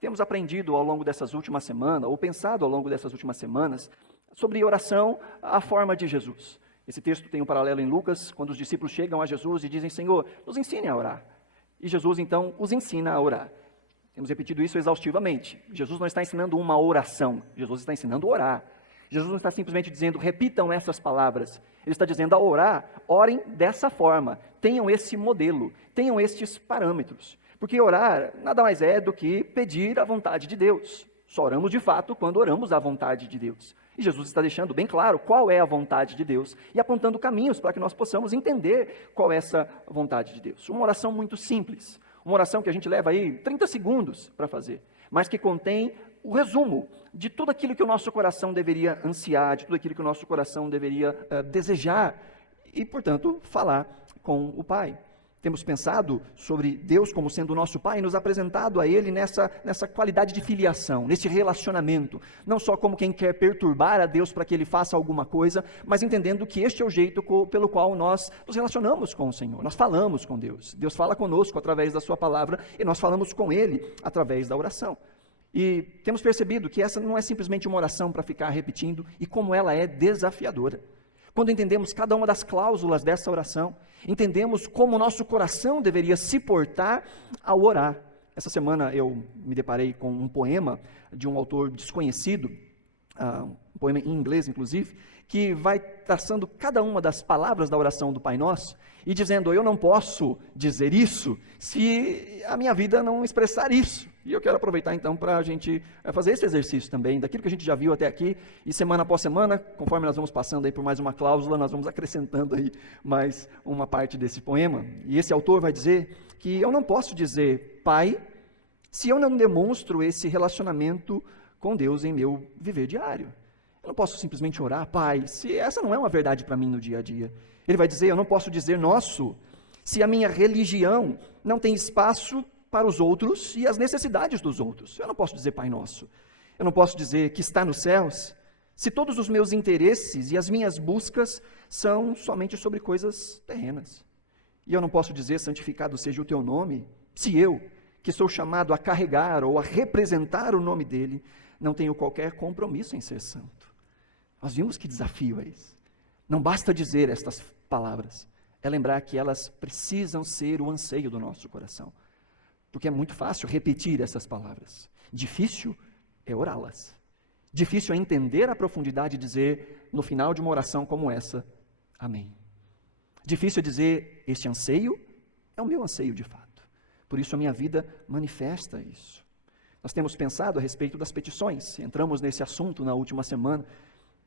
Temos aprendido ao longo dessas últimas semanas, ou pensado ao longo dessas últimas semanas, sobre oração à forma de Jesus. Esse texto tem um paralelo em Lucas, quando os discípulos chegam a Jesus e dizem: Senhor, nos ensine a orar. E Jesus então os ensina a orar. Temos repetido isso exaustivamente. Jesus não está ensinando uma oração, Jesus está ensinando a orar. Jesus não está simplesmente dizendo: repitam essas palavras. Ele está dizendo: a orar, orem dessa forma, tenham esse modelo, tenham estes parâmetros. Porque orar nada mais é do que pedir a vontade de Deus. Só oramos de fato quando oramos à vontade de Deus. E Jesus está deixando bem claro qual é a vontade de Deus e apontando caminhos para que nós possamos entender qual é essa vontade de Deus. Uma oração muito simples, uma oração que a gente leva aí 30 segundos para fazer, mas que contém o resumo de tudo aquilo que o nosso coração deveria ansiar, de tudo aquilo que o nosso coração deveria desejar e, portanto, falar com o Pai. Temos pensado sobre Deus como sendo o nosso Pai e nos apresentado a Ele nessa qualidade de filiação, nesse relacionamento, não só como quem quer perturbar a Deus para que Ele faça alguma coisa, mas entendendo que este é o jeito pelo qual nós nos relacionamos com o Senhor, nós falamos com Deus. Deus fala conosco através da sua palavra e nós falamos com Ele através da oração. E temos percebido que essa não é simplesmente uma oração para ficar repetindo e como ela é desafiadora. Quando entendemos cada uma das cláusulas dessa oração, entendemos como o nosso coração deveria se portar ao orar. Essa semana eu me deparei com um poema de um autor desconhecido, um poema em inglês inclusive, que vai traçando cada uma das palavras da oração do Pai Nosso e dizendo: eu não posso dizer isso se a minha vida não expressar isso. E eu quero aproveitar então para a gente fazer esse exercício também, daquilo que a gente já viu até aqui, e semana após semana, conforme nós vamos passando aí por mais uma cláusula, nós vamos acrescentando aí mais uma parte desse poema. E esse autor vai dizer que eu não posso dizer Pai se eu não demonstro esse relacionamento com Deus em meu viver diário. Eu não posso simplesmente orar, Pai, se essa não é uma verdade para mim no dia a dia. Ele vai dizer: eu não posso dizer nosso, se a minha religião não tem espaço para os outros e as necessidades dos outros. Eu não posso dizer Pai Nosso. Eu não posso dizer que está nos céus, se todos os meus interesses e as minhas buscas são somente sobre coisas terrenas. E eu não posso dizer santificado seja o teu nome, se eu, que sou chamado a carregar ou a representar o nome dele, não tenho qualquer compromisso em ser santo. Nós vimos que desafio é esse. Não basta dizer estas palavras, é lembrar que elas precisam ser o anseio do nosso coração. Porque é muito fácil repetir essas palavras. Difícil é orá-las. Difícil é entender a profundidade e dizer, no final de uma oração como essa, amém. Difícil é dizer, este anseio é o meu anseio de fato. Por isso a minha vida manifesta isso. Nós temos pensado a respeito das petições. Entramos nesse assunto na última semana.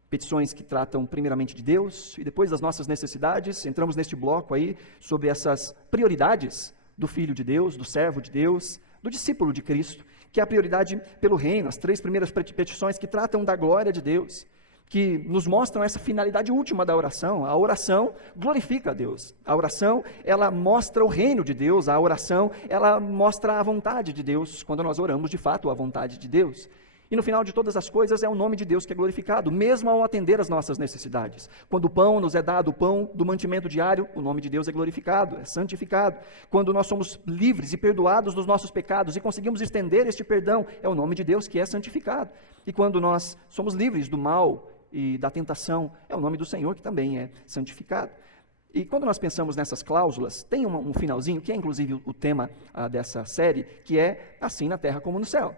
Petições que tratam primeiramente de Deus e depois das nossas necessidades. Entramos neste bloco aí sobre essas prioridades do Filho de Deus, do servo de Deus, do discípulo de Cristo, que é a prioridade pelo reino, as 3 primeiras petições que tratam da glória de Deus, que nos mostram essa finalidade última da oração. A oração glorifica a Deus, a oração ela mostra o reino de Deus, a oração ela mostra a vontade de Deus, quando nós oramos de fato a vontade de Deus. E no final de todas as coisas é o nome de Deus que é glorificado, mesmo ao atender as nossas necessidades. Quando o pão nos é dado, o pão do mantimento diário, o nome de Deus é glorificado, é santificado. Quando nós somos livres e perdoados dos nossos pecados e conseguimos estender este perdão, é o nome de Deus que é santificado. E quando nós somos livres do mal e da tentação, é o nome do Senhor que também é santificado. E quando nós pensamos nessas cláusulas, tem um finalzinho, que é inclusive o tema dessa série, que é assim na terra como no céu.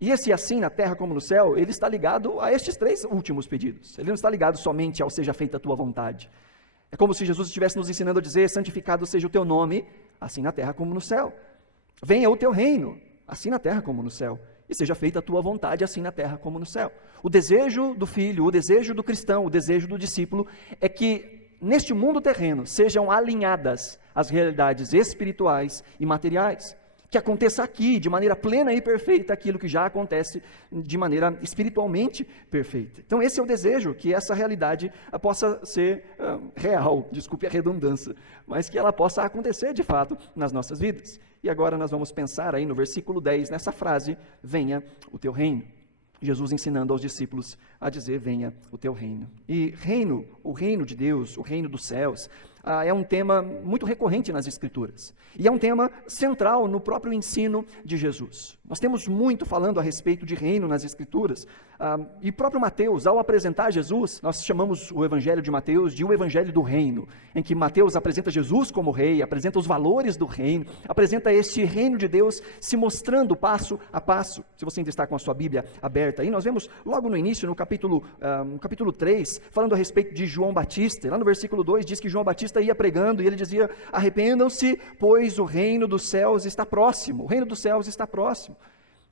E esse assim na terra como no céu, ele está ligado a estes 3 últimos pedidos. Ele não está ligado somente ao seja feita a tua vontade. É como se Jesus estivesse nos ensinando a dizer, santificado seja o teu nome, assim na terra como no céu. Venha o teu reino, assim na terra como no céu. E seja feita a tua vontade, assim na terra como no céu. O desejo do filho, o desejo do cristão, o desejo do discípulo, é que neste mundo terreno sejam alinhadas as realidades espirituais e materiais. Que aconteça aqui, de maneira plena e perfeita, aquilo que já acontece de maneira espiritualmente perfeita. Então esse é o desejo, que essa realidade possa ser real, desculpe a redundância, mas que ela possa acontecer de fato nas nossas vidas. E agora nós vamos pensar aí no versículo 10, nessa frase, venha o teu reino. Jesus ensinando aos discípulos a dizer, venha o teu reino. E reino, o reino de Deus, o reino dos céus, é um tema muito recorrente nas Escrituras. E é um tema central no próprio ensino de Jesus. Nós temos muito falando a respeito de reino nas Escrituras. E próprio Mateus, ao apresentar Jesus, nós chamamos o Evangelho de Mateus de o Evangelho do Reino, em que Mateus apresenta Jesus como rei, apresenta os valores do reino, apresenta este reino de Deus se mostrando passo a passo. Se você ainda está com a sua Bíblia aberta aí, nós vemos logo no início, no capítulo 3, falando a respeito de João Batista. E lá no versículo 2 diz que João Batista ia pregando e ele dizia: arrependam-se, pois o reino dos céus está próximo. O reino dos céus está próximo.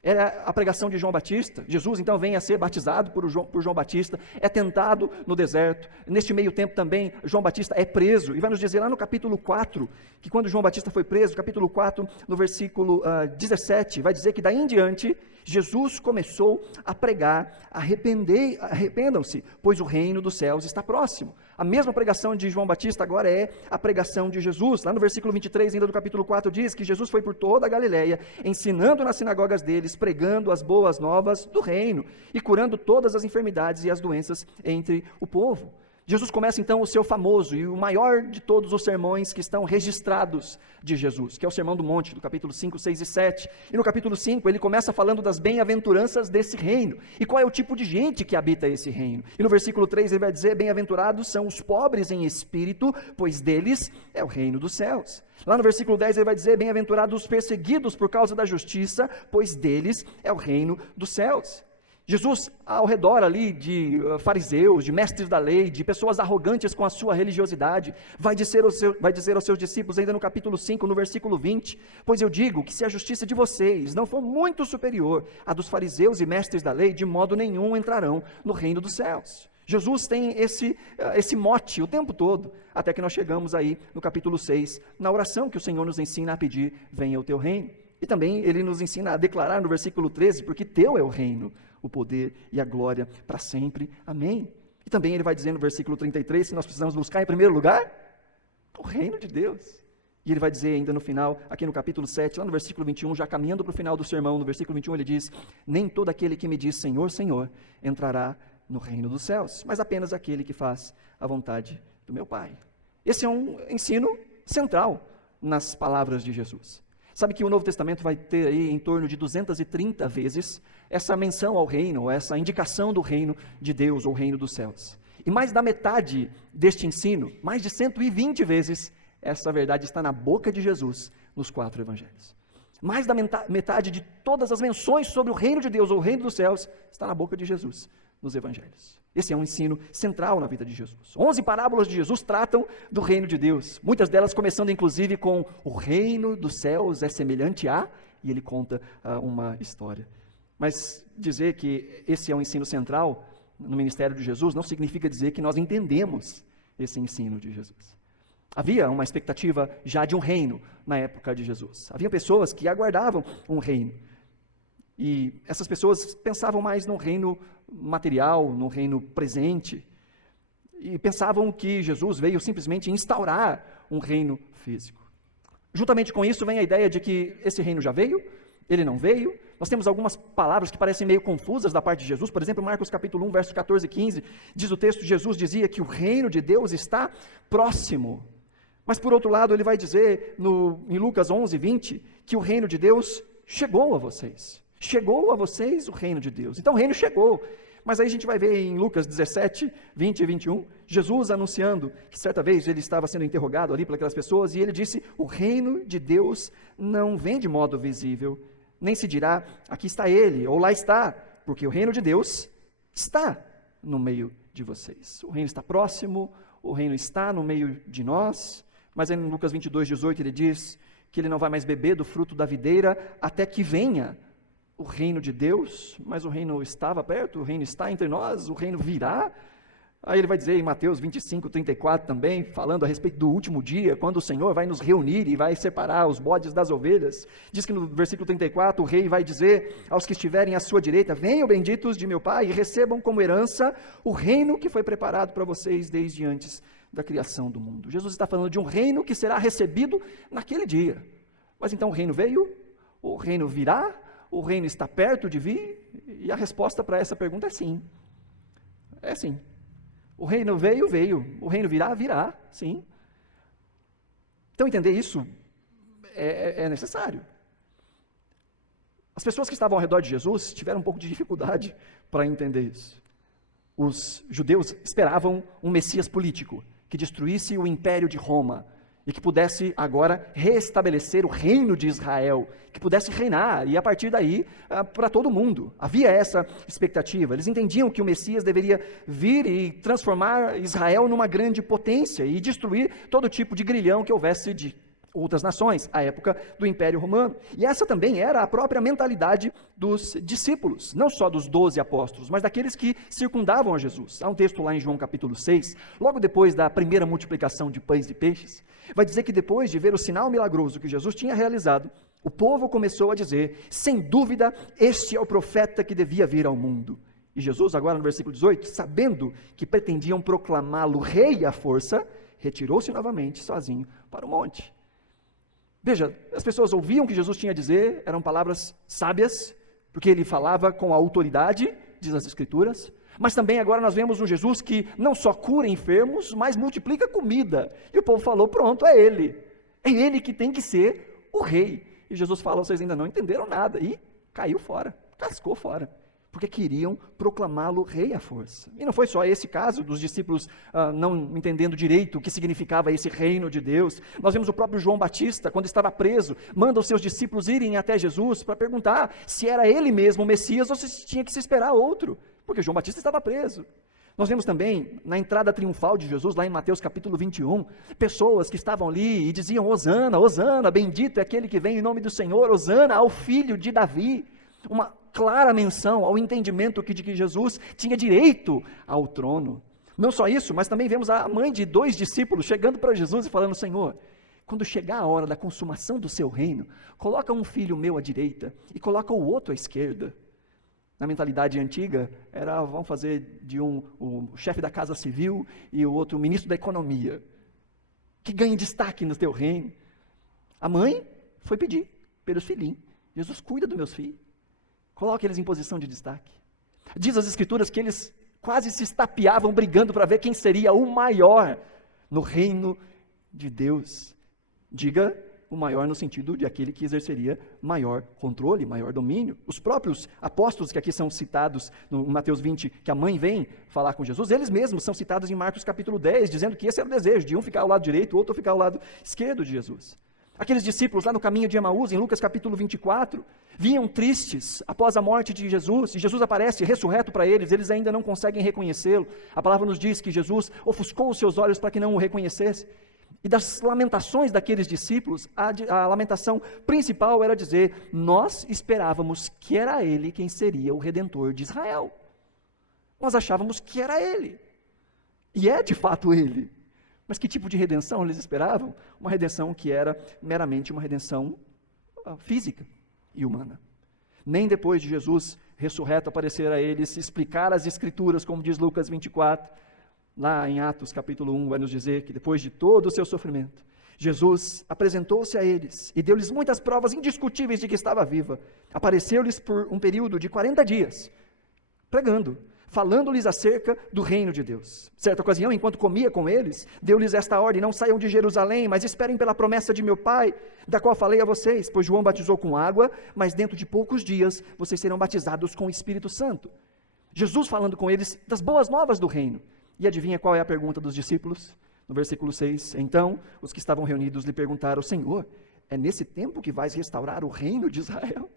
Era a pregação de João Batista. Jesus então vem a ser batizado por João Batista, é tentado no deserto. Neste meio tempo também João Batista é preso, e vai nos dizer lá no capítulo 4, que quando João Batista foi preso, capítulo 4, no versículo 17, vai dizer que daí em diante, Jesus começou a pregar: arrependam-se, pois o reino dos céus está próximo. A mesma pregação de João Batista agora é a pregação de Jesus. Lá no versículo 23 ainda do capítulo 4 diz que Jesus foi por toda a Galileia, ensinando nas sinagogas deles, pregando as boas novas do reino e curando todas as enfermidades e as doenças entre o povo. Jesus começa então o seu famoso e o maior de todos os sermões que estão registrados de Jesus, que é o Sermão do Monte, do capítulo 5, 6 e 7. E no capítulo 5 ele começa falando das bem-aventuranças desse reino, e qual é o tipo de gente que habita esse reino. E no versículo 3 ele vai dizer: bem-aventurados são os pobres em espírito, pois deles é o reino dos céus. Lá no versículo 10 ele vai dizer: bem-aventurados os perseguidos por causa da justiça, pois deles é o reino dos céus. Jesus, ao redor ali de fariseus, de mestres da lei, de pessoas arrogantes com a sua religiosidade, vai dizer aos seus discípulos, ainda no capítulo 5, no versículo 20, pois eu digo que se a justiça de vocês não for muito superior à dos fariseus e mestres da lei, de modo nenhum entrarão no reino dos céus. Jesus tem esse mote o tempo todo, até que nós chegamos aí no capítulo 6, na oração que o Senhor nos ensina a pedir: venha o teu reino. E também ele nos ensina a declarar no versículo 13, porque teu é o reino, o poder e a glória para sempre. Amém. E também ele vai dizer no versículo 33, que nós precisamos buscar em primeiro lugar o reino de Deus. E ele vai dizer ainda no final, aqui no capítulo 7, lá no versículo 21, já caminhando para o final do sermão, no versículo 21 ele diz: nem todo aquele que me diz Senhor, Senhor, entrará no reino dos céus, mas apenas aquele que faz a vontade do meu Pai. Esse é um ensino central nas palavras de Jesus. Sabe que o Novo Testamento vai ter aí em torno de 230 vezes essa menção ao reino, essa indicação do reino de Deus, ou reino dos céus. E mais da metade deste ensino, mais de 120 vezes, essa verdade está na boca de Jesus nos 4 evangelhos. Mais da metade de todas as menções sobre o reino de Deus, ou o reino dos céus, está na boca de Jesus nos evangelhos. Esse é um ensino central na vida de Jesus. 11 parábolas de Jesus tratam do reino de Deus, muitas delas começando inclusive com o reino dos céus é semelhante a, e ele conta uma história. Mas dizer que esse é um ensino central no ministério de Jesus não significa dizer que nós entendemos esse ensino de Jesus. Havia uma expectativa já de um reino na época de Jesus. Havia pessoas que aguardavam um reino. E essas pessoas pensavam mais no reino material, no reino presente, e pensavam que Jesus veio simplesmente instaurar um reino físico. Juntamente com isso vem a ideia de que esse reino já veio, ele não veio. Nós temos algumas palavras que parecem meio confusas da parte de Jesus, por exemplo, Marcos capítulo 1, versos 14 e 15, diz o texto: Jesus dizia que o reino de Deus está próximo. Mas por outro lado ele vai dizer em Lucas 11, 20, que o reino de Deus chegou a vocês. Chegou a vocês o reino de Deus. Então o reino chegou. Mas aí a gente vai ver em Lucas 17, 20 e 21, Jesus anunciando que certa vez ele estava sendo interrogado ali por aquelas pessoas, e ele disse: o reino de Deus não vem de modo visível, nem se dirá, aqui está ele, ou lá está, porque o reino de Deus está no meio de vocês. O reino está próximo, o reino está no meio de nós. Mas aí em Lucas 22, 18 ele diz que ele não vai mais beber do fruto da videira até que venha o reino de Deus. Mas o reino estava perto, o reino está entre nós, o reino virá. Aí ele vai dizer em Mateus 25, 34 também, falando a respeito do último dia, quando o Senhor vai nos reunir e vai separar os bodes das ovelhas. Diz que no versículo 34 o rei vai dizer aos que estiverem à sua direita: venham benditos de meu Pai e recebam como herança o reino que foi preparado para vocês desde antes da criação do mundo. Jesus está falando de um reino que será recebido naquele dia. Mas então o reino veio, o reino virá, o reino está perto de vir? E a resposta para essa pergunta é sim. É sim. O reino veio, o reino virá, sim. Então entender isso é necessário. As pessoas que estavam ao redor de Jesus tiveram um pouco de dificuldade para entender isso. Os judeus esperavam um Messias político, que destruísse o império de Roma, e que pudesse agora restabelecer o reino de Israel, que pudesse reinar, e a partir daí, para todo mundo. Havia essa expectativa. Eles entendiam que o Messias deveria vir e transformar Israel numa grande potência, e destruir todo tipo de grilhão que houvesse de outras nações, à época do Império Romano. E essa também era a própria mentalidade dos discípulos, não só dos 12 apóstolos, mas daqueles que circundavam a Jesus. Há um texto lá em João capítulo 6, logo depois da primeira multiplicação de pães e peixes, vai dizer que depois de ver o sinal milagroso que Jesus tinha realizado, o povo começou a dizer: sem dúvida, este é o profeta que devia vir ao mundo. E Jesus, agora no versículo 18, sabendo que pretendiam proclamá-lo rei à força, retirou-se novamente sozinho para o monte. Veja, as pessoas ouviam o que Jesus tinha a dizer, eram palavras sábias, porque ele falava com autoridade, diz as Escrituras, mas também agora nós vemos um Jesus que não só cura enfermos, mas multiplica comida. E o povo falou: pronto, é ele que tem que ser o rei. E Jesus fala: vocês ainda não entenderam nada, e caiu fora, cascou fora, porque queriam proclamá-lo rei à força. E não foi só esse caso dos discípulos não entendendo direito o que significava esse reino de Deus. Nós vemos o próprio João Batista, quando estava preso, manda os seus discípulos irem até Jesus para perguntar se era ele mesmo o Messias ou se tinha que se esperar outro, porque João Batista estava preso. Nós vemos também, na entrada triunfal de Jesus, lá em Mateus capítulo 21, pessoas que estavam ali e diziam: Hosana, Hosana, bendito é aquele que vem em nome do Senhor, Hosana ao filho de Davi. Uma clara menção ao entendimento de que Jesus tinha direito ao trono. Não só isso, mas também vemos a mãe de 2 discípulos chegando para Jesus e falando: Senhor, quando chegar a hora da consumação do seu reino, coloca um filho meu à direita e coloca o outro à esquerda. Na mentalidade antiga, vamos fazer de o chefe da casa civil e o outro o ministro da economia, que ganhe destaque no teu reino. A mãe foi pedir pelos filhinhos: Jesus, cuida dos meus filhos, coloque eles em posição de destaque. Diz as Escrituras que eles quase se estapeavam brigando para ver quem seria o maior no reino de Deus. Diga o maior no sentido de aquele que exerceria maior controle, maior domínio. Os próprios apóstolos que aqui são citados no Mateus 20, que a mãe vem falar com Jesus, eles mesmos são citados em Marcos capítulo 10, dizendo que esse era o desejo, de um ficar ao lado direito, o outro ficar ao lado esquerdo de Jesus. Aqueles discípulos lá no caminho de Emaús, em Lucas capítulo 24, vinham tristes após a morte de Jesus, e Jesus aparece ressurreto para eles, eles ainda não conseguem reconhecê-lo. A palavra nos diz que Jesus ofuscou os seus olhos para que não o reconhecesse. E das lamentações daqueles discípulos, a lamentação principal era dizer: nós esperávamos que era ele quem seria o Redentor de Israel. Nós achávamos que era ele, e é de fato ele. Mas que tipo de redenção eles esperavam? Uma redenção que era meramente uma redenção física e humana. Nem depois de Jesus ressurreto aparecer a eles, explicar as Escrituras, como diz Lucas 24, lá em Atos capítulo 1, vai nos dizer que depois de todo o seu sofrimento, Jesus apresentou-se a eles e deu-lhes muitas provas indiscutíveis de que estava viva. Apareceu-lhes por um período de 40 dias, pregando, falando-lhes acerca do reino de Deus. Certa ocasião, enquanto comia com eles, deu-lhes esta ordem: não saiam de Jerusalém, mas esperem pela promessa de meu Pai, da qual falei a vocês, pois João batizou com água, mas dentro de poucos dias vocês serão batizados com o Espírito Santo. Jesus falando com eles das boas novas do reino. E adivinha qual é a pergunta dos discípulos? No versículo 6, então os que estavam reunidos lhe perguntaram: Senhor, é nesse tempo que vais restaurar o reino de Israel?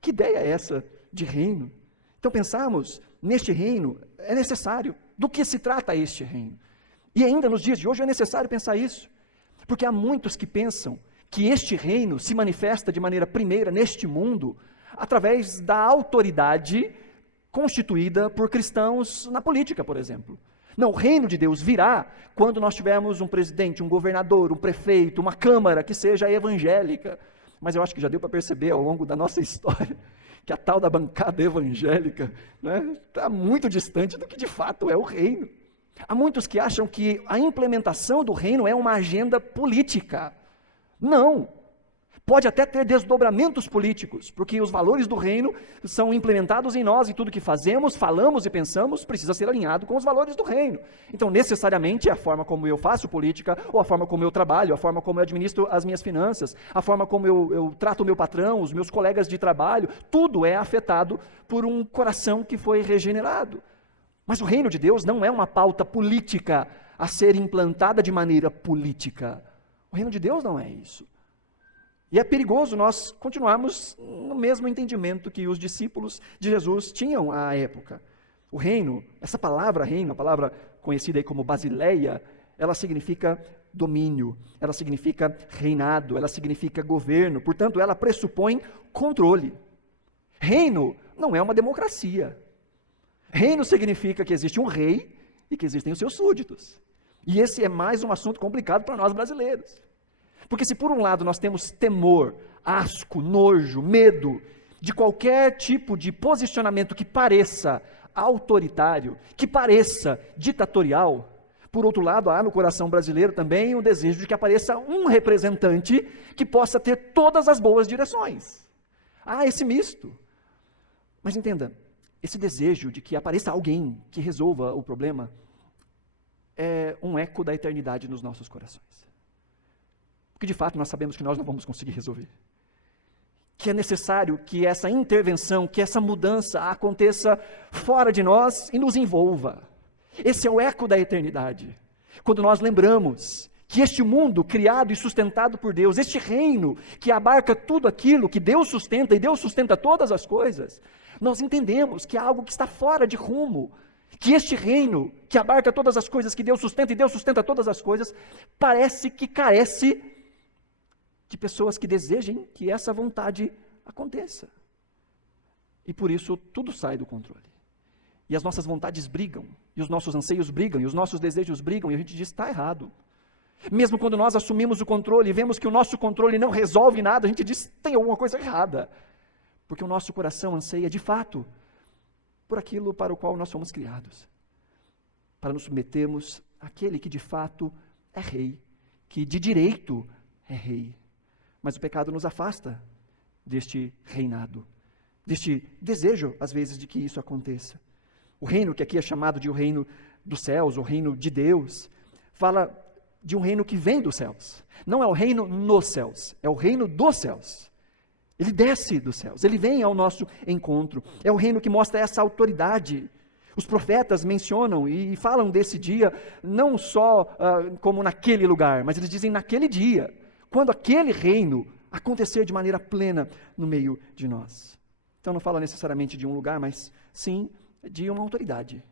Que ideia é essa de reino? Então pensamos, neste reino é necessário. Do que se trata este reino? E ainda nos dias de hoje é necessário pensar isso, porque há muitos que pensam que este reino se manifesta de maneira primeira neste mundo, através da autoridade constituída por cristãos na política, por exemplo. Não, o reino de Deus virá quando nós tivermos um presidente, um governador, um prefeito, uma câmara que seja evangélica. Mas eu acho que já deu para perceber ao longo da nossa história que a tal da bancada evangélica está muito distante do que de fato é o reino. Há muitos que acham que a implementação do reino é uma agenda política. Não. Pode até ter desdobramentos políticos, porque os valores do reino são implementados em nós e tudo que fazemos, falamos e pensamos precisa ser alinhado com os valores do reino. Então, necessariamente, a forma como eu faço política, ou a forma como eu trabalho, a forma como eu administro as minhas finanças, a forma como eu trato o meu patrão, os meus colegas de trabalho, tudo é afetado por um coração que foi regenerado. Mas o reino de Deus não é uma pauta política a ser implantada de maneira política. O reino de Deus não é isso. E é perigoso nós continuarmos no mesmo entendimento que os discípulos de Jesus tinham à época. O reino, essa palavra reino, a palavra conhecida aí como basileia, ela significa domínio, ela significa reinado, ela significa governo, portanto ela pressupõe controle. Reino não é uma democracia. Reino significa que existe um rei e que existem os seus súditos. E esse é mais um assunto complicado para nós brasileiros. Porque se por um lado nós temos temor, asco, nojo, medo de qualquer tipo de posicionamento que pareça autoritário, que pareça ditatorial, por outro lado há no coração brasileiro também o desejo de que apareça um representante que possa ter todas as boas direções. Há esse misto. Mas entenda, esse desejo de que apareça alguém que resolva o problema é um eco da eternidade nos nossos corações. Porque de fato nós sabemos que nós não vamos conseguir resolver. Que é necessário que essa intervenção, que essa mudança aconteça fora de nós e nos envolva. Esse é o eco da eternidade. Quando nós lembramos que este mundo criado e sustentado por Deus, este reino que abarca tudo aquilo que Deus sustenta e Deus sustenta todas as coisas, nós entendemos que é algo que está fora de rumo. Que este reino que abarca todas as coisas que Deus sustenta e Deus sustenta todas as coisas, parece que carece de pessoas que desejem que essa vontade aconteça. E por isso tudo sai do controle. E as nossas vontades brigam, e os nossos anseios brigam, e os nossos desejos brigam, e a gente diz, está errado. Mesmo quando nós assumimos o controle e vemos que o nosso controle não resolve nada, a gente diz, tem alguma coisa errada. Porque o nosso coração anseia, de fato, por aquilo para o qual nós fomos criados. Para nos submetermos àquele que de fato é rei, que de direito é rei. Mas o pecado nos afasta deste reinado, deste desejo, às vezes, de que isso aconteça. O reino, que aqui é chamado de o reino dos céus, o reino de Deus, fala de um reino que vem dos céus. Não é o reino nos céus, é o reino dos céus. Ele desce dos céus, ele vem ao nosso encontro. É o reino que mostra essa autoridade. Os profetas mencionam e falam desse dia, não só como naquele lugar, mas eles dizem naquele dia, quando aquele reino acontecer de maneira plena no meio de nós. Então não fala necessariamente de um lugar, mas sim de uma autoridade.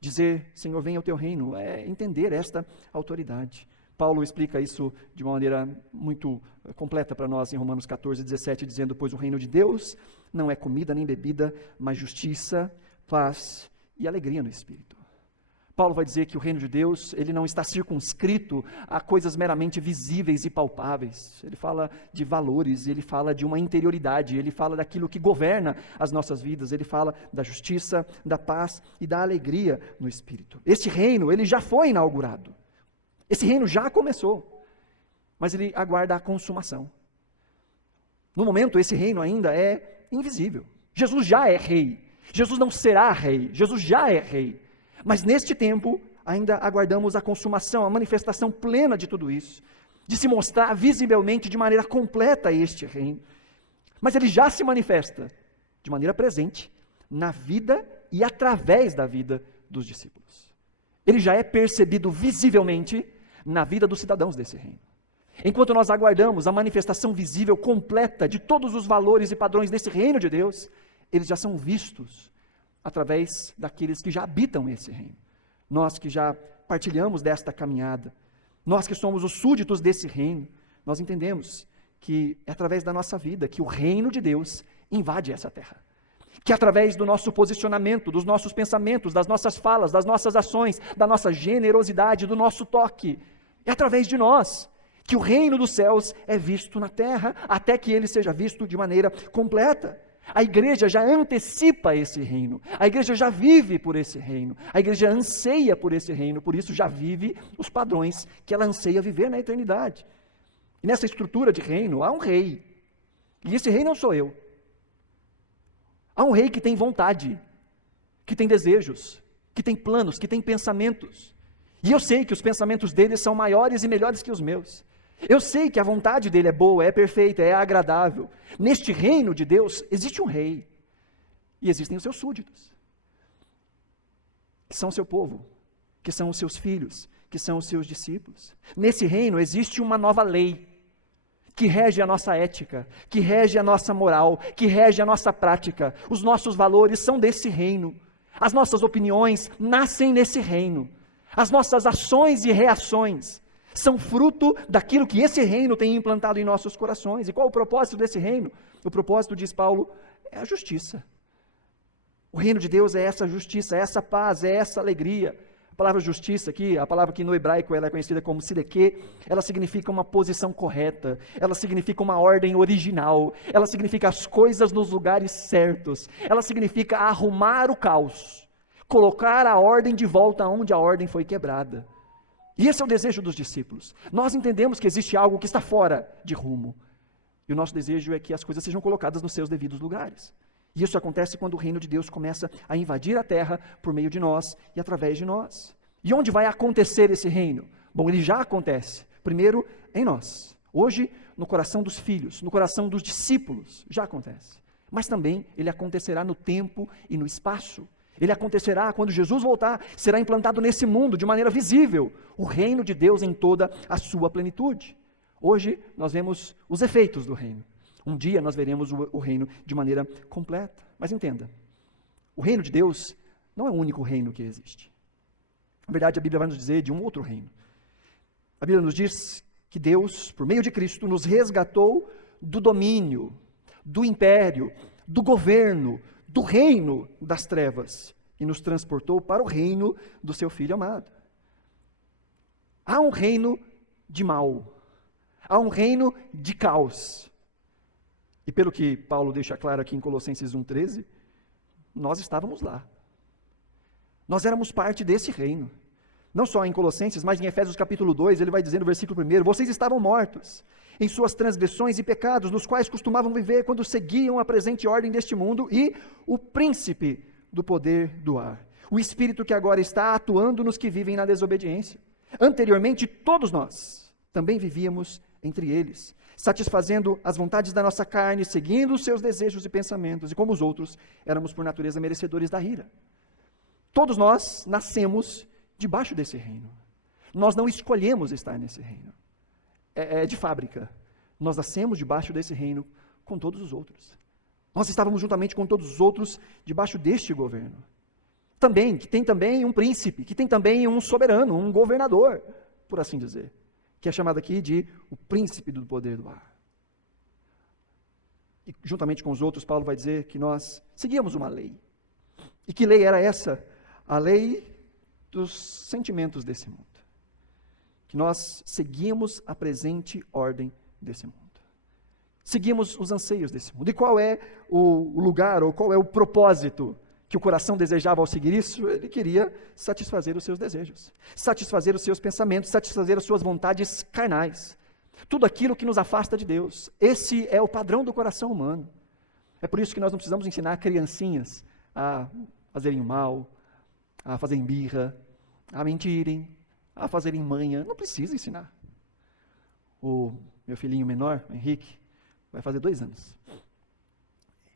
Dizer, Senhor, venha o teu reino, é entender esta autoridade. Paulo explica isso de uma maneira muito completa para nós em Romanos 14, 17, dizendo, pois o reino de Deus não é comida nem bebida, mas justiça, paz e alegria no Espírito. Paulo vai dizer que o reino de Deus, ele não está circunscrito a coisas meramente visíveis e palpáveis. Ele fala de valores, ele fala de uma interioridade, ele fala daquilo que governa as nossas vidas, ele fala da justiça, da paz e da alegria no Espírito. Este reino, ele já foi inaugurado. Esse reino já começou, mas ele aguarda a consumação. No momento, esse reino ainda é invisível. Jesus já é rei. Jesus não será rei. Jesus já é rei. Mas neste tempo, ainda aguardamos a consumação, a manifestação plena de tudo isso, de se mostrar visivelmente de maneira completa este reino. Mas ele já se manifesta de maneira presente na vida e através da vida dos discípulos. Ele já é percebido visivelmente na vida dos cidadãos desse reino. Enquanto nós aguardamos a manifestação visível completa de todos os valores e padrões desse reino de Deus, eles já são vistos através daqueles que já habitam esse reino. Nós que já partilhamos desta caminhada, nós que somos os súditos desse reino, nós entendemos que é através da nossa vida que o reino de Deus invade essa terra. Que através do nosso posicionamento, dos nossos pensamentos, das nossas falas, das nossas ações, da nossa generosidade, do nosso toque, é através de nós que o reino dos céus é visto na terra, até que ele seja visto de maneira completa. A igreja já antecipa esse reino, a igreja já vive por esse reino, a igreja anseia por esse reino, por isso já vive os padrões que ela anseia viver na eternidade. E nessa estrutura de reino há um rei. E esse rei não sou eu. Há um rei que tem vontade, que tem desejos, que tem planos, que tem pensamentos. E eu sei que os pensamentos dele são maiores e melhores que os meus. Eu sei que a vontade dele é boa, é perfeita, é agradável. Neste reino de Deus existe um rei. E existem os seus súditos, que são o seu povo, que são os seus filhos, que são os seus discípulos. Nesse reino existe uma nova lei, que rege a nossa ética, que rege a nossa moral, que rege a nossa prática. Os nossos valores são desse reino. As nossas opiniões nascem nesse reino. As nossas ações e reações são fruto daquilo que esse reino tem implantado em nossos corações. E qual o propósito desse reino? O propósito, diz Paulo, é a justiça. O reino de Deus é essa justiça, é essa paz, é essa alegria. A palavra justiça aqui, a palavra que no hebraico ela é conhecida como sidequê, ela significa uma posição correta, ela significa uma ordem original, ela significa as coisas nos lugares certos, ela significa arrumar o caos, colocar a ordem de volta onde a ordem foi quebrada. E esse é o desejo dos discípulos. Nós entendemos que existe algo que está fora de rumo, e o nosso desejo é que as coisas sejam colocadas nos seus devidos lugares. E isso acontece quando o reino de Deus começa a invadir a terra por meio de nós e através de nós. E onde vai acontecer esse reino? Bom, ele já acontece. Primeiro, em nós. Hoje, no coração dos filhos, no coração dos discípulos, já acontece. Mas também ele acontecerá no tempo e no espaço. Ele acontecerá quando Jesus voltar, será implantado nesse mundo de maneira visível, o reino de Deus em toda a sua plenitude. Hoje, nós vemos os efeitos do reino. Um dia nós veremos o reino de maneira completa. Mas entenda, o reino de Deus não é o único reino que existe. Na verdade, a Bíblia vai nos dizer de um outro reino. A Bíblia nos diz que Deus, por meio de Cristo, nos resgatou do domínio, do império, do governo, do reino das trevas e nos transportou para o reino do seu Filho amado. Há um reino de mal, há um reino de caos. E pelo que Paulo deixa claro aqui em Colossenses 1,13, nós estávamos lá. Nós éramos parte desse reino. Não só em Colossenses, mas em Efésios capítulo 2, ele vai dizer no versículo 1, vocês estavam mortos em suas transgressões e pecados, nos quais costumavam viver quando seguiam a presente ordem deste mundo e o príncipe do poder do ar, o espírito que agora está atuando nos que vivem na desobediência. Anteriormente, todos nós também vivíamos entre eles, satisfazendo as vontades da nossa carne, seguindo os seus desejos e pensamentos, e como os outros, éramos por natureza merecedores da ira. Todos nós nascemos debaixo desse reino. Nós não escolhemos estar nesse reino. É de fábrica. Nós nascemos debaixo desse reino com todos os outros. Nós estávamos juntamente com todos os outros debaixo deste governo. Também, que tem também um príncipe, que tem também um soberano, um governador, por assim dizer, que é chamado aqui de o príncipe do poder do ar. E juntamente com os outros, Paulo vai dizer que nós seguíamos uma lei. E que lei era essa? A lei dos sentimentos desse mundo. Que nós seguimos a presente ordem desse mundo. Seguimos os anseios desse mundo. E qual é o lugar, ou qual é o propósito que o coração desejava ao seguir isso? Ele queria satisfazer os seus desejos, satisfazer os seus pensamentos, satisfazer as suas vontades carnais. Tudo aquilo que nos afasta de Deus. Esse é o padrão do coração humano. É por isso que nós não precisamos ensinar criancinhas a fazerem o mal, a fazerem birra, a mentirem, a fazerem manha. Não precisa ensinar. O meu filhinho menor, o Henrique, vai fazer 2 anos.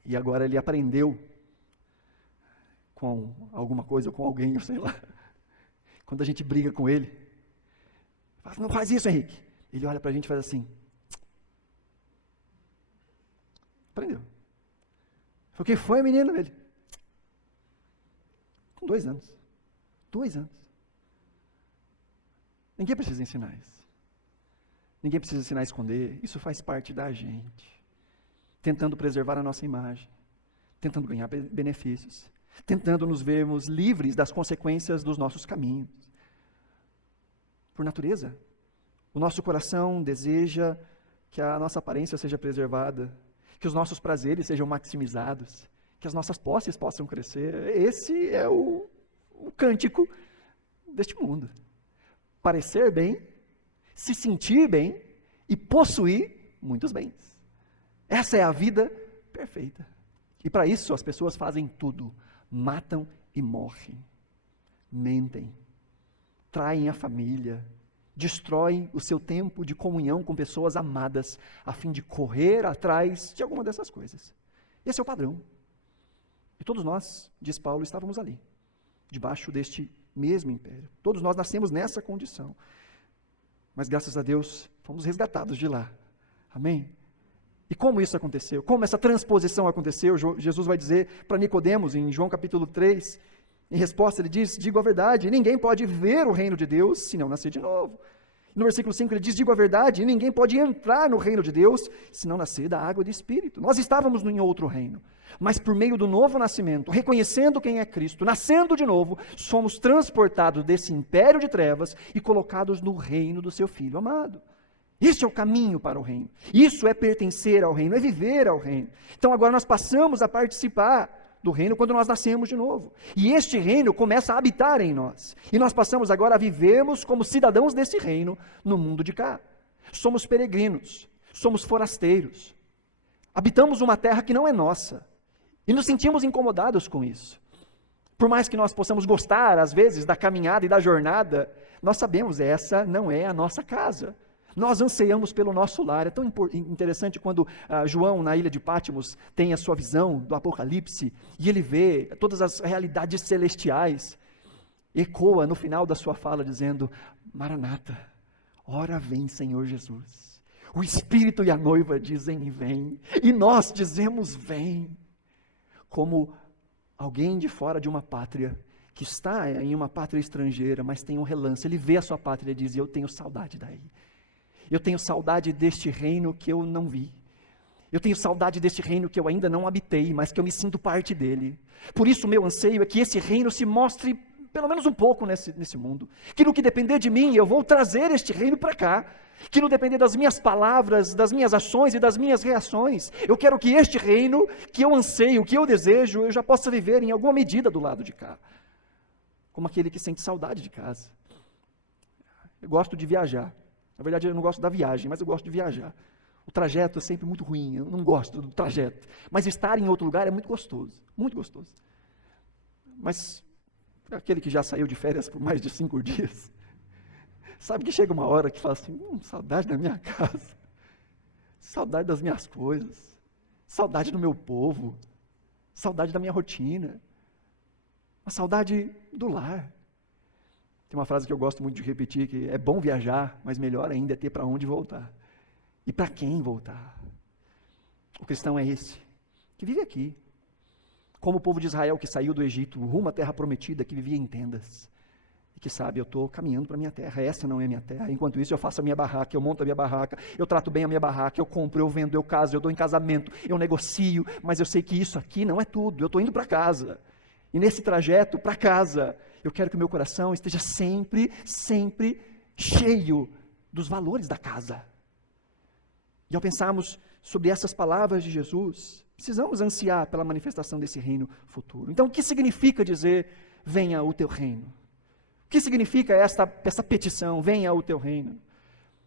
E agora ele aprendeu com alguma coisa, ou com alguém, eu sei lá. Quando a gente briga com ele, fala, não faz isso, Henrique. Ele olha para a gente e faz assim. Aprendeu. O que foi, menino? Ele, com 2 anos. 2 anos. Ninguém precisa ensinar isso. Ninguém precisa ensinar a esconder. Isso faz parte da gente. Tentando preservar a nossa imagem. Tentando ganhar benefícios. Tentando nos vermos livres das consequências dos nossos caminhos. Por natureza, o nosso coração deseja que a nossa aparência seja preservada, que os nossos prazeres sejam maximizados, que as nossas posses possam crescer. Esse é o cântico deste mundo. Parecer bem, se sentir bem e possuir muitos bens. Essa é a vida perfeita. E para isso as pessoas fazem tudo, matam e morrem, mentem, traem a família, destroem o seu tempo de comunhão com pessoas amadas, a fim de correr atrás de alguma dessas coisas. Esse é o padrão. E todos nós, diz Paulo, estávamos ali, debaixo deste mesmo império. Todos nós nascemos nessa condição. Mas graças a Deus, fomos resgatados de lá. Amém? E como isso aconteceu? Como essa transposição aconteceu? Jesus vai dizer para Nicodemos, em João capítulo 3, em resposta ele diz, digo a verdade, ninguém pode ver o reino de Deus se não nascer de novo. No versículo 5 ele diz, digo a verdade, ninguém pode entrar no reino de Deus se não nascer da água e do Espírito. Nós estávamos em outro reino, mas por meio do novo nascimento, reconhecendo quem é Cristo, nascendo de novo, somos transportados desse império de trevas e colocados no reino do seu Filho amado. Este é o caminho para o reino. Isso é pertencer ao reino, é viver ao reino. Então agora nós passamos a participar do reino quando nós nascemos de novo. E este reino começa a habitar em nós. E nós passamos agora a vivermos como cidadãos desse reino no mundo de cá. Somos peregrinos, somos forasteiros. Habitamos uma terra que não é nossa. E nos sentimos incomodados com isso. Por mais que nós possamos gostar, às vezes, da caminhada e da jornada, nós sabemos, essa não é a nossa casa. Nós anseiamos pelo nosso lar. É tão interessante quando João, na ilha de Patmos, tem a sua visão do Apocalipse, e ele vê todas as realidades celestiais, ecoa no final da sua fala dizendo, Maranata, ora vem Senhor Jesus. O Espírito e a noiva dizem vem, e nós dizemos vem, como alguém de fora de uma pátria, que está em uma pátria estrangeira, mas tem um relance, ele vê a sua pátria e diz, eu tenho saudade daí. Eu tenho saudade deste reino que eu não vi. Eu tenho saudade deste reino que eu ainda não habitei, mas que eu me sinto parte dele. Por isso o meu anseio é que esse reino se mostre pelo menos um pouco nesse mundo. Que no que depender de mim, eu vou trazer este reino para cá. Que no depender das minhas palavras, das minhas ações e das minhas reações, eu quero que este reino, que eu anseio, que eu desejo, eu já possa viver em alguma medida do lado de cá. Como aquele que sente saudade de casa. Eu gosto de viajar. Na verdade, eu não gosto da viagem, mas eu gosto de viajar. O trajeto é sempre muito ruim, eu não gosto do trajeto. Mas estar em outro lugar é muito gostoso, muito gostoso. Mas aquele que já saiu de férias por mais de 5 dias, sabe que chega uma hora que fala assim, saudade da minha casa, saudade das minhas coisas, saudade do meu povo, saudade da minha rotina, a saudade do lar. Tem uma frase que eu gosto muito de repetir, que é bom viajar, mas melhor ainda é ter para onde voltar. E para quem voltar? O cristão é esse, que vive aqui. Como o povo de Israel que saiu do Egito, rumo à terra prometida, que vivia em tendas. E que sabe, eu estou caminhando para a minha terra, essa não é a minha terra. Enquanto isso eu faço a minha barraca, eu monto a minha barraca, eu trato bem a minha barraca, eu compro, eu vendo, eu caso, eu dou em casamento, eu negocio, mas eu sei que isso aqui não é tudo, eu estou indo para casa. E nesse trajeto para casa, eu quero que o meu coração esteja sempre, sempre cheio dos valores da casa. E ao pensarmos sobre essas palavras de Jesus, precisamos ansiar pela manifestação desse reino futuro. Então, o que significa dizer, venha o teu reino? O que significa essa petição, venha o teu reino?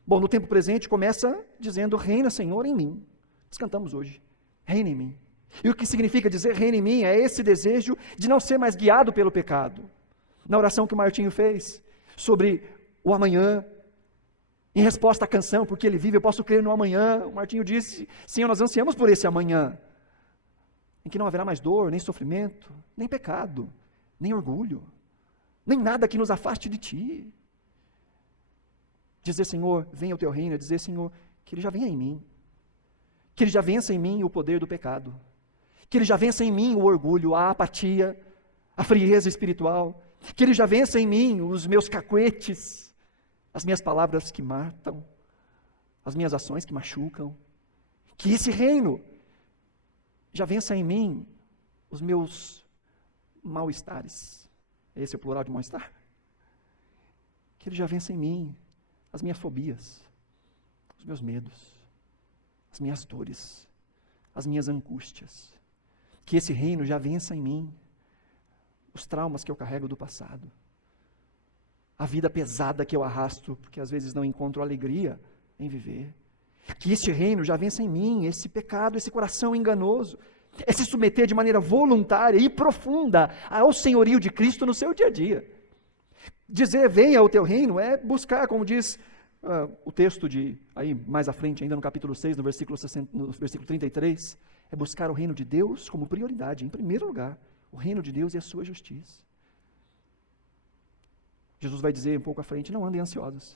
Bom, no tempo presente começa dizendo, reina Senhor em mim. Nós cantamos hoje, reina em mim. E o que significa dizer reina em mim é esse desejo de não ser mais guiado pelo pecado. Na oração que o Martinho fez sobre o amanhã, em resposta à canção, porque ele vive, eu posso crer no amanhã, o Martinho disse, Senhor, nós ansiamos por esse amanhã, em que não haverá mais dor, nem sofrimento, nem pecado, nem orgulho, nem nada que nos afaste de Ti. Dizer, Senhor, venha o Teu reino, é dizer, Senhor, que Ele já venha em mim, que Ele já vença em mim o poder do pecado, que Ele já vença em mim o orgulho, a apatia, a frieza espiritual, que Ele já vença em mim os meus cacuetes, as minhas palavras que matam, as minhas ações que machucam, que esse reino já vença em mim os meus mal-estares, esse é o plural de mal-estar? Que Ele já vença em mim as minhas fobias, os meus medos, as minhas dores, as minhas angústias, que esse reino já vença em mim os traumas que eu carrego do passado, a vida pesada que eu arrasto, porque às vezes não encontro alegria em viver, Que este reino já vença em mim, esse pecado, esse coração enganoso. É se submeter de maneira voluntária e profunda ao senhorio de Cristo no seu dia a dia. Dizer venha o teu reino é buscar, como diz o texto aí mais à frente, ainda no capítulo 6, no versículo 33, é buscar o reino de Deus como prioridade, em primeiro lugar, o reino de Deus e a sua justiça. Jesus vai dizer um pouco à frente, não andem ansiosos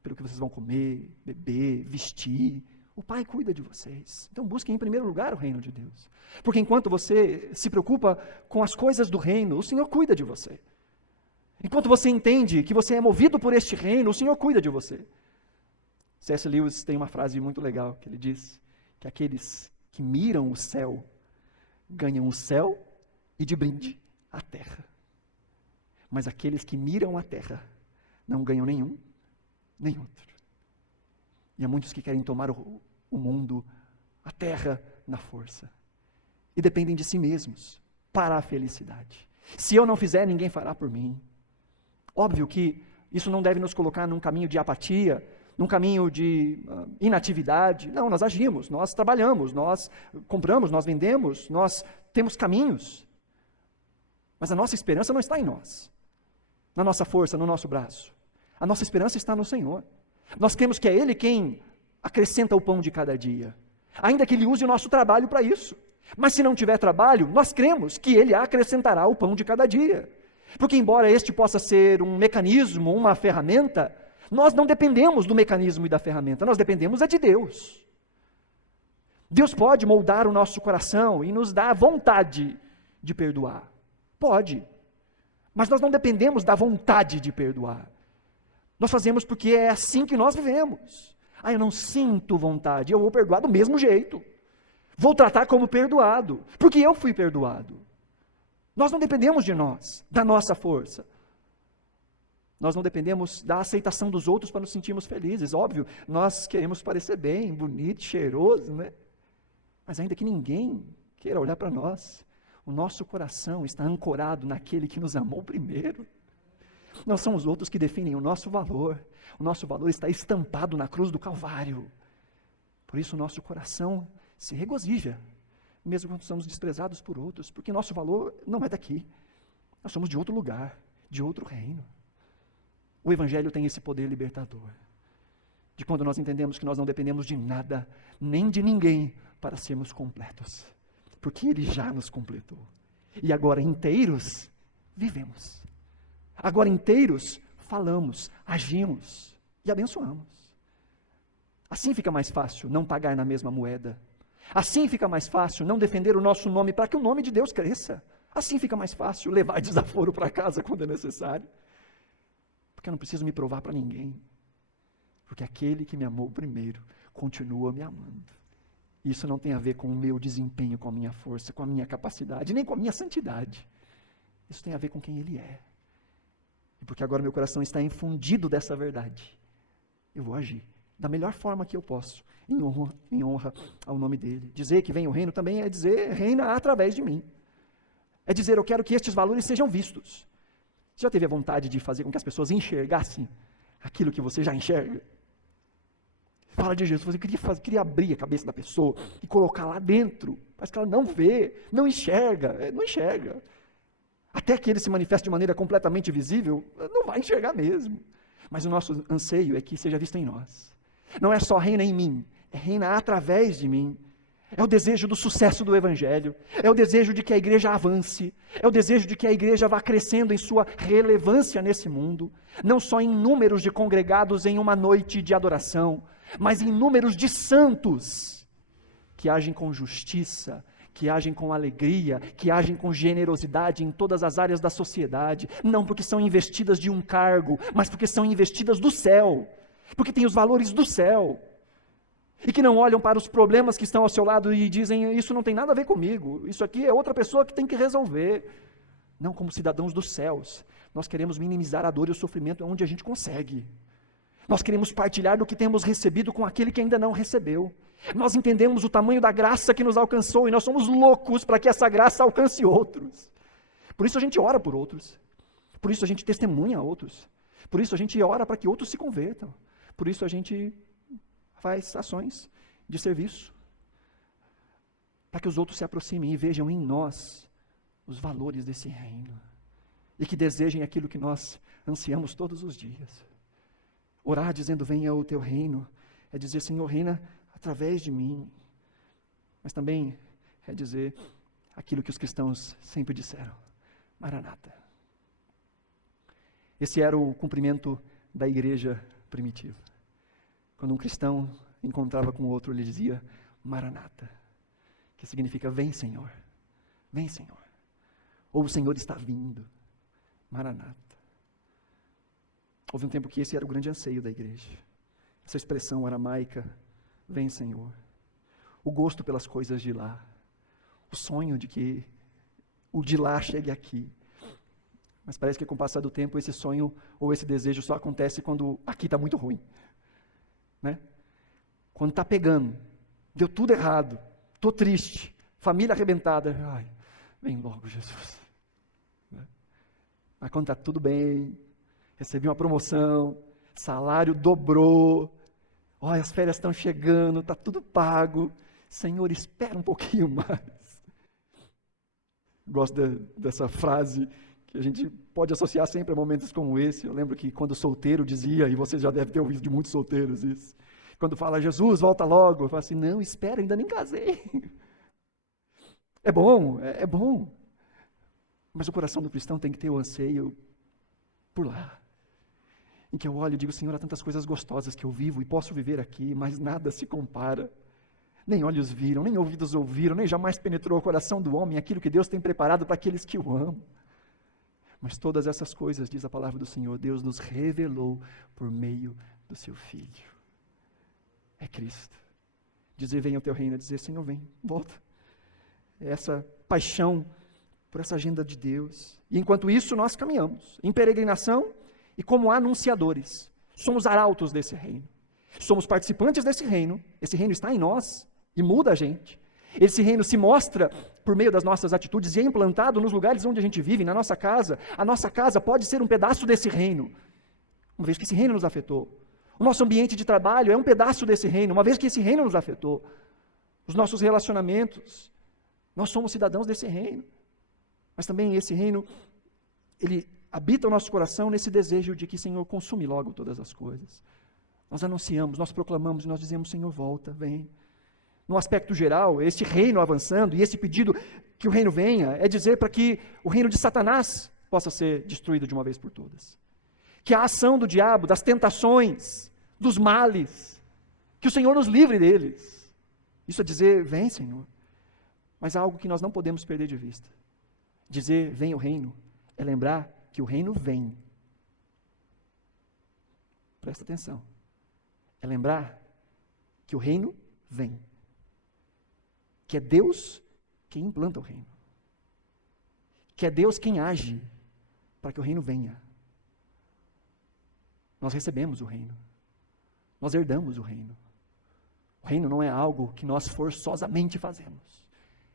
pelo que vocês vão comer, beber, vestir. O Pai cuida de vocês. Então busquem em primeiro lugar o reino de Deus. Porque enquanto você se preocupa com as coisas do reino, o Senhor cuida de você. Enquanto você entende que você é movido por este reino, o Senhor cuida de você. C.S. Lewis tem uma frase muito legal, que ele diz que aqueles que miram o céu, ganham o céu e de brinde a terra. Mas aqueles que miram a terra, não ganham nenhum, nem outro. E há muitos que querem tomar o mundo, a terra, na força. E dependem de si mesmos, para a felicidade. Se eu não fizer, ninguém fará por mim. Óbvio que isso não deve nos colocar num caminho de apatia, num caminho de inatividade. Não, nós agimos, nós trabalhamos, nós compramos, nós vendemos, nós temos caminhos. Mas a nossa esperança não está em nós, na nossa força, no nosso braço. A nossa esperança está no Senhor. Nós cremos que é Ele quem acrescenta o pão de cada dia, ainda que Ele use o nosso trabalho para isso. Mas se não tiver trabalho, nós cremos que Ele acrescentará o pão de cada dia. Porque embora este possa ser um mecanismo, uma ferramenta, nós não dependemos do mecanismo e da ferramenta, nós dependemos é de Deus. Deus pode moldar o nosso coração e nos dar vontade de perdoar. Pode. Mas nós não dependemos da vontade de perdoar. Nós fazemos porque é assim que nós vivemos. Eu não sinto vontade, eu vou perdoar do mesmo jeito. Vou tratar como perdoado, porque eu fui perdoado. Nós não dependemos de nós, da nossa força. Nós não dependemos da aceitação dos outros para nos sentirmos felizes. Óbvio, nós queremos parecer bem, bonito, cheiroso, né? Mas ainda que ninguém queira olhar para nós, o nosso coração está ancorado naquele que nos amou primeiro. Não são os outros que definem o nosso valor. O nosso valor está estampado na cruz do Calvário. Por isso o nosso coração se regozija, mesmo quando somos desprezados por outros, porque nosso valor não é daqui. Nós somos de outro lugar, de outro reino. O Evangelho tem esse poder libertador, de quando nós entendemos que nós não dependemos de nada, nem de ninguém, para sermos completos, porque Ele já nos completou. E agora inteiros, vivemos. Agora inteiros, falamos, agimos e abençoamos. Assim fica mais fácil não pagar na mesma moeda. Assim fica mais fácil não defender o nosso nome para que o nome de Deus cresça. Assim fica mais fácil levar desaforo para casa quando é necessário. Porque eu não preciso me provar para ninguém. Porque aquele que me amou primeiro continua me amando. Isso não tem a ver com o meu desempenho, com a minha força, com a minha capacidade, nem com a minha santidade. Isso tem a ver com quem Ele é. E porque agora meu coração está infundido dessa verdade, eu vou agir da melhor forma que eu posso, em honra ao nome dEle. Dizer que vem o reino também é dizer, reina através de mim. É dizer, eu quero que estes valores sejam vistos. Você já teve a vontade de fazer com que as pessoas enxergassem aquilo que você já enxerga? Fala de Jesus, você queria abrir a cabeça da pessoa e colocar lá dentro, mas que ela não vê, não enxerga. Até que ele se manifeste de maneira completamente visível, não vai enxergar mesmo. Mas o nosso anseio é que seja visto em nós. Não é só reina em mim, é reina através de mim. É o desejo do sucesso do Evangelho, é o desejo de que a igreja avance, é o desejo de que a igreja vá crescendo em sua relevância nesse mundo, não só em números de congregados em uma noite de adoração, mas em números de santos que agem com justiça, que agem com alegria, que agem com generosidade em todas as áreas da sociedade, não porque são investidas de um cargo, mas porque são investidas do céu, porque têm os valores do céu, e que não olham para os problemas que estão ao seu lado e dizem, isso não tem nada a ver comigo, isso aqui é outra pessoa que tem que resolver. Não, como cidadãos dos céus, nós queremos minimizar a dor e o sofrimento onde a gente consegue. Nós queremos partilhar do que temos recebido com aquele que ainda não recebeu. Nós entendemos o tamanho da graça que nos alcançou e nós somos loucos para que essa graça alcance outros. Por isso a gente ora por outros. Por isso a gente testemunha a outros. Por isso a gente ora para que outros se convertam. Por isso a gente faz ações de serviço, para que os outros se aproximem e vejam em nós os valores desse reino, e que desejem aquilo que nós ansiamos todos os dias. Orar dizendo, venha o teu reino, é dizer, Senhor, reina através de mim, mas também é dizer aquilo que os cristãos sempre disseram, Maranata. Esse era o cumprimento da igreja primitiva. Quando um cristão encontrava com outro, ele dizia, Maranata, que significa, vem Senhor, ou o Senhor está vindo, Maranata. Houve um tempo que esse era o grande anseio da igreja, essa expressão aramaica, vem Senhor, o gosto pelas coisas de lá, o sonho de que o de lá chegue aqui. Mas parece que com o passar do tempo esse sonho ou esse desejo só acontece quando aqui está muito ruim, né? Quando está pegando, deu tudo errado, estou triste, família arrebentada, ai, vem logo Jesus, né? Mas quando está tudo bem, recebi uma promoção, salário dobrou, olha, as férias estão chegando, está tudo pago, Senhor, espera um pouquinho mais. Gosto dessa frase que a gente pode associar sempre a momentos como esse. Eu lembro que quando solteiro dizia, e você já deve ter ouvido de muitos solteiros isso, quando fala, Jesus, volta logo, eu falo assim, não, espera, ainda nem casei. É bom, mas o coração do cristão tem que ter o anseio por lá, em que eu olho e digo, Senhor, há tantas coisas gostosas que eu vivo e posso viver aqui, mas nada se compara. Nem olhos viram, nem ouvidos ouviram, nem jamais penetrou o coração do homem aquilo que Deus tem preparado para aqueles que o amam. Mas todas essas coisas, diz a palavra do Senhor, Deus nos revelou por meio do seu Filho. É Cristo. Dizer, venha o teu reino, dizer, Senhor, vem, volta. É essa paixão por essa agenda de Deus. E enquanto isso, nós caminhamos em peregrinação e como anunciadores. Somos arautos desse reino. Somos participantes desse reino. Esse reino está em nós e muda a gente. Esse reino se mostra por meio das nossas atitudes e é implantado nos lugares onde a gente vive, na nossa casa. A nossa casa pode ser um pedaço desse reino, uma vez que esse reino nos afetou. O nosso ambiente de trabalho é um pedaço desse reino, uma vez que esse reino nos afetou. Os nossos relacionamentos, nós somos cidadãos desse reino. Mas também esse reino, ele habita o nosso coração nesse desejo de que, Senhor, consume logo todas as coisas. Nós anunciamos, nós proclamamos e nós dizemos, Senhor, volta, vem. No aspecto geral, este reino avançando e esse pedido que o reino venha, é dizer para que o reino de Satanás possa ser destruído de uma vez por todas. Que a ação do diabo, das tentações, dos males, que o Senhor nos livre deles. Isso é dizer, vem Senhor. Mas há algo que nós não podemos perder de vista. Dizer, vem o reino, é lembrar que o reino vem. Presta atenção. É lembrar que o reino vem. Que é Deus quem implanta o reino. Que é Deus quem age para que o reino venha. Nós recebemos o reino. Nós herdamos o reino. O reino não é algo que nós forçosamente fazemos.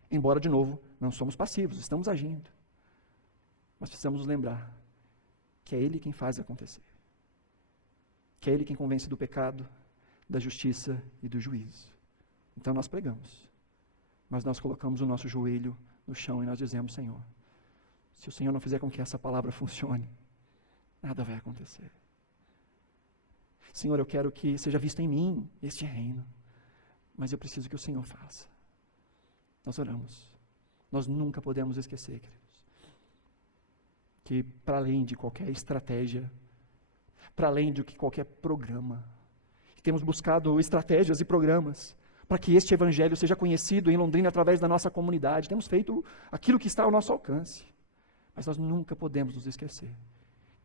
Embora, de novo, não somos passivos, estamos agindo. Mas precisamos nos lembrar que é Ele quem faz acontecer. Que é Ele quem convence do pecado, da justiça e do juízo. Então nós pregamos. Mas nós colocamos o nosso joelho no chão e nós dizemos, Senhor, se o Senhor não fizer com que essa palavra funcione, nada vai acontecer. Senhor, eu quero que seja visto em mim este reino, mas eu preciso que o Senhor faça. Nós oramos. Nós nunca podemos esquecer, queridos, que para além de qualquer estratégia, para além de qualquer programa, que temos buscado estratégias e programas para que este evangelho seja conhecido em Londrina através da nossa comunidade. Temos feito aquilo que está ao nosso alcance. Mas nós nunca podemos nos esquecer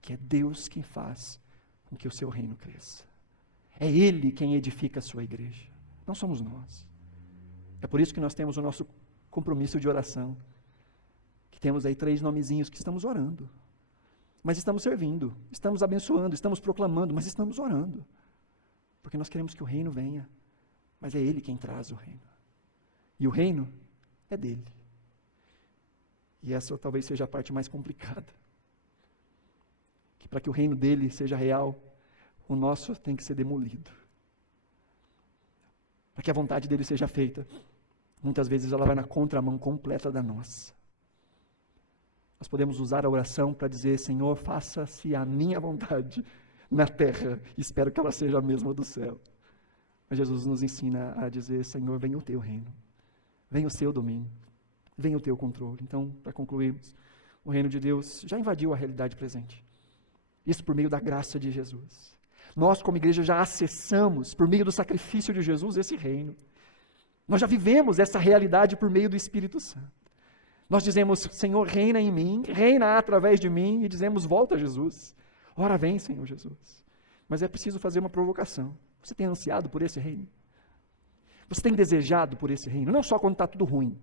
que é Deus quem faz com que o seu reino cresça. É Ele quem edifica a sua igreja. Não somos nós. É por isso que nós temos o nosso compromisso de oração. Que temos aí 3 nomezinhos que estamos orando. Mas estamos servindo, estamos abençoando, estamos proclamando, mas estamos orando. Porque nós queremos que o reino venha. Mas é Ele quem traz o reino. E o reino é dele. E essa talvez seja a parte mais complicada. Que para que o reino dele seja real, o nosso tem que ser demolido. para que a vontade dele seja feita, muitas vezes ela vai na contramão completa da nossa. Nós podemos usar a oração para dizer: Senhor, faça-se a minha vontade na terra, espero que ela seja a mesma do céu. Mas Jesus nos ensina a dizer: Senhor, venha o teu reino, venha o seu domínio, venha o teu controle. Então, para concluirmos, o reino de Deus já invadiu a realidade presente. Isso por meio da graça de Jesus. Nós, como igreja, já acessamos, por meio do sacrifício de Jesus, esse reino. Nós já vivemos essa realidade por meio do Espírito Santo. Nós dizemos: Senhor, reina em mim, reina através de mim, e dizemos: volta, Jesus. Ora vem, Senhor Jesus. Mas é preciso fazer uma provocação. Você tem ansiado por esse reino? Você tem desejado por esse reino? Não só quando está tudo ruim,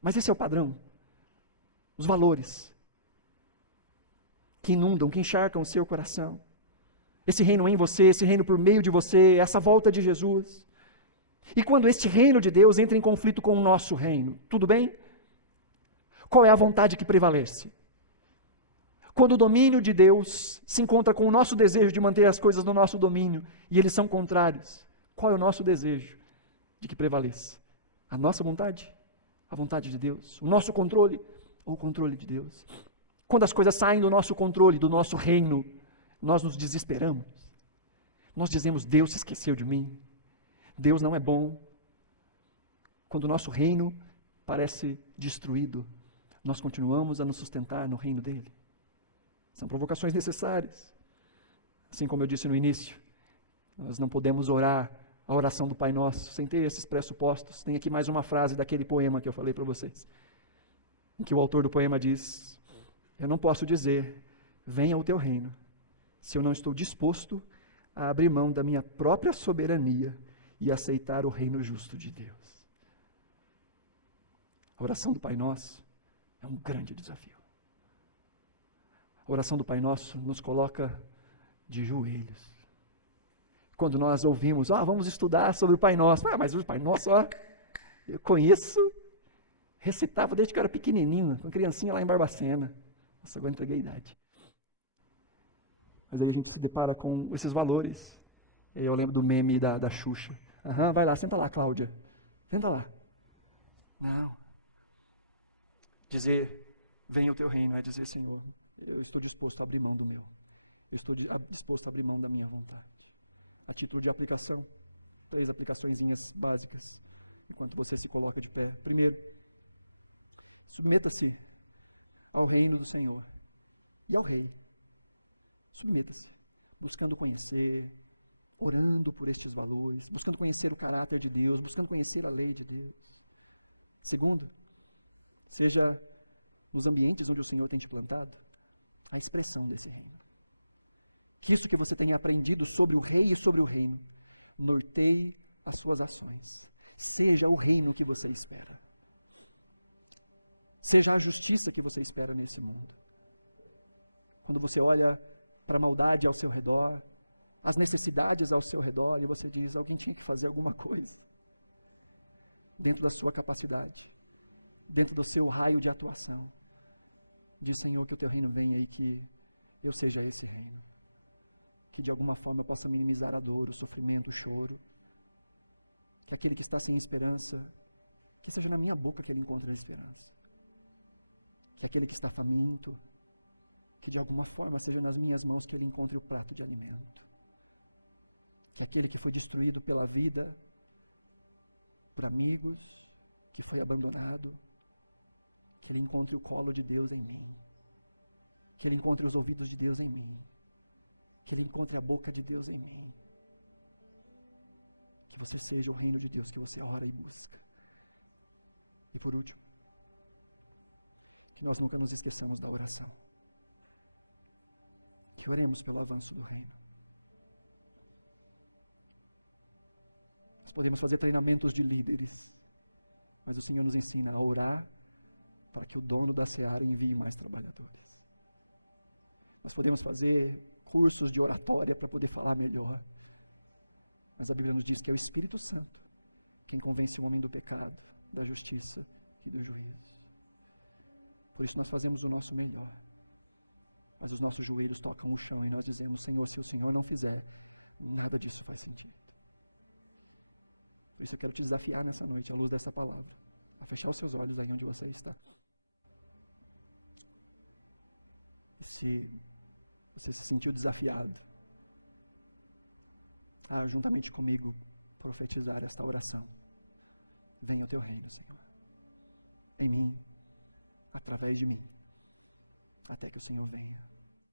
mas esse é o padrão. Os valores que inundam, que encharcam o seu coração. Esse reino em você, esse reino por meio de você, essa volta de Jesus. E quando este reino de Deus entra em conflito com o nosso reino, tudo bem? Qual é a vontade que prevalece? Quando o domínio de Deus se encontra com o nosso desejo de manter as coisas no nosso domínio, e eles são contrários, qual é o nosso desejo de que prevaleça? A nossa vontade? A vontade de Deus? O nosso controle? Ou o controle de Deus? Quando as coisas saem do nosso controle, do nosso reino, nós nos desesperamos. Nós dizemos: Deus se esqueceu de mim. Deus não é bom. Quando o nosso reino parece destruído, nós continuamos a nos sustentar no reino dele. São provocações necessárias. Assim como eu disse no início, nós não podemos orar a oração do Pai Nosso sem ter esses pressupostos. Tem aqui mais uma frase daquele poema que eu falei para vocês, em que o autor do poema diz: eu não posso dizer, venha o teu reino, se eu não estou disposto a abrir mão da minha própria soberania e aceitar o reino justo de Deus. A oração do Pai Nosso é um grande desafio. A oração do Pai Nosso nos coloca de joelhos. Quando nós ouvimos: vamos estudar sobre o Pai Nosso. Mas o Pai Nosso, eu conheço, recitava desde que eu era pequenininho, com criancinha lá em Barbacena. Nossa, agora entreguei a idade. Mas aí a gente se depara com esses valores. Eu lembro do meme da Xuxa. Vai lá, senta lá, Cláudia. Senta lá. Não. Dizer: venha o teu reino, é dizer: Senhor, eu estou disposto a abrir mão do meu. Eu estou disposto a abrir mão da minha vontade. A título de aplicação, 3 aplicaçõezinhas básicas, enquanto você se coloca de pé. Primeiro, submeta-se ao reino do Senhor e ao Rei. Submeta-se, buscando conhecer, orando por estes valores, buscando conhecer o caráter de Deus, buscando conhecer a lei de Deus. Segundo, seja nos ambientes onde o Senhor tem te plantado, a expressão desse reino. Que isso que você tenha aprendido sobre o rei e sobre o reino, norteie as suas ações. Seja o reino que você espera. Seja a justiça que você espera nesse mundo. Quando você olha para a maldade ao seu redor, as necessidades ao seu redor, e você diz: alguém tinha que fazer alguma coisa. Dentro da sua capacidade, dentro do seu raio de atuação. Diz: Senhor, que o teu reino venha e que eu seja esse reino. Que de alguma forma eu possa minimizar a dor, o sofrimento, o choro. Que aquele que está sem esperança, que seja na minha boca que ele encontre a esperança. Que aquele que está faminto, que de alguma forma seja nas minhas mãos que ele encontre o prato de alimento. Que aquele que foi destruído pela vida, por amigos, que foi abandonado, que ele encontre o colo de Deus em mim. Que ele encontre os ouvidos de Deus em mim. Que ele encontre a boca de Deus em mim. Que você seja o reino de Deus que você ora e busca. E por último, que nós nunca nos esqueçamos da oração. Que oremos pelo avanço do reino. Nós podemos fazer treinamentos de líderes, mas o Senhor nos ensina a orar para que o dono da seara envie mais trabalhadores. Nós podemos fazer cursos de oratória para poder falar melhor. Mas a Bíblia nos diz que é o Espírito Santo quem convence o homem do pecado, da justiça e do juízo. Por isso nós fazemos o nosso melhor. Mas os nossos joelhos tocam o chão e nós dizemos: Senhor, se o Senhor não fizer, nada disso faz sentido. Por isso eu quero te desafiar nessa noite, à luz dessa palavra, a fechar os seus olhos aí onde você está. Se você se sentiu desafiado a, juntamente comigo, profetizar esta oração: venha o teu reino, Senhor, em mim, através de mim, até que o Senhor venha.